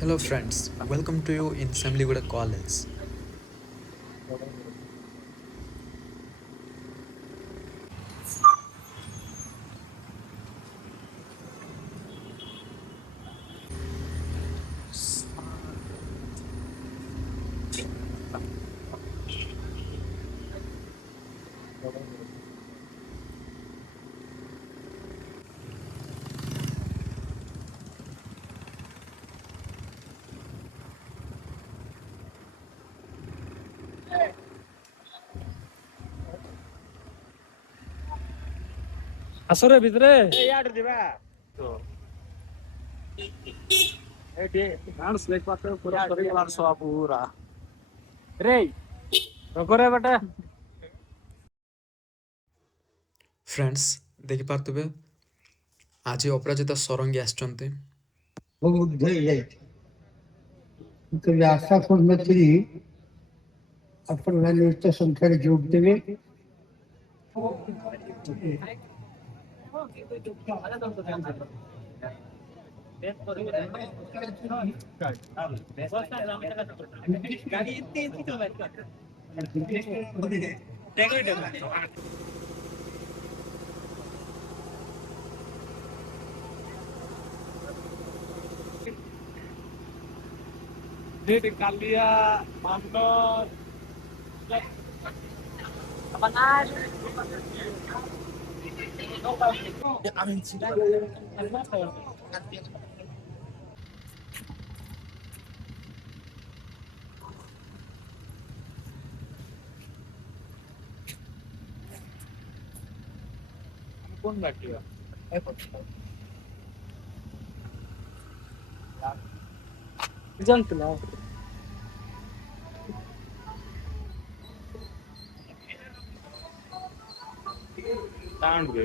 Hello friends, welcome to you in Samligoda College. আসরে ভিতরে পুরা রে রকরে বেটা Friends, ଦେଖିପାରୁଥିବେ ଆଜି ଅପରାଜିତା ଷଡ଼ଙ୍ଗୀ ଆସିଛନ୍ତି। ବହୁତ ହେଇଯାଇଛି କିନ୍ତୁ ଆଶା କରୁନଥିଲି ଆପଣମାନେ ଉଚ୍ଚ ସଂଖ୍ୟାରେ ଯୋଗ ଦେବେ। কালিয়া মান্নর কোন বাকি জানতো না টানবে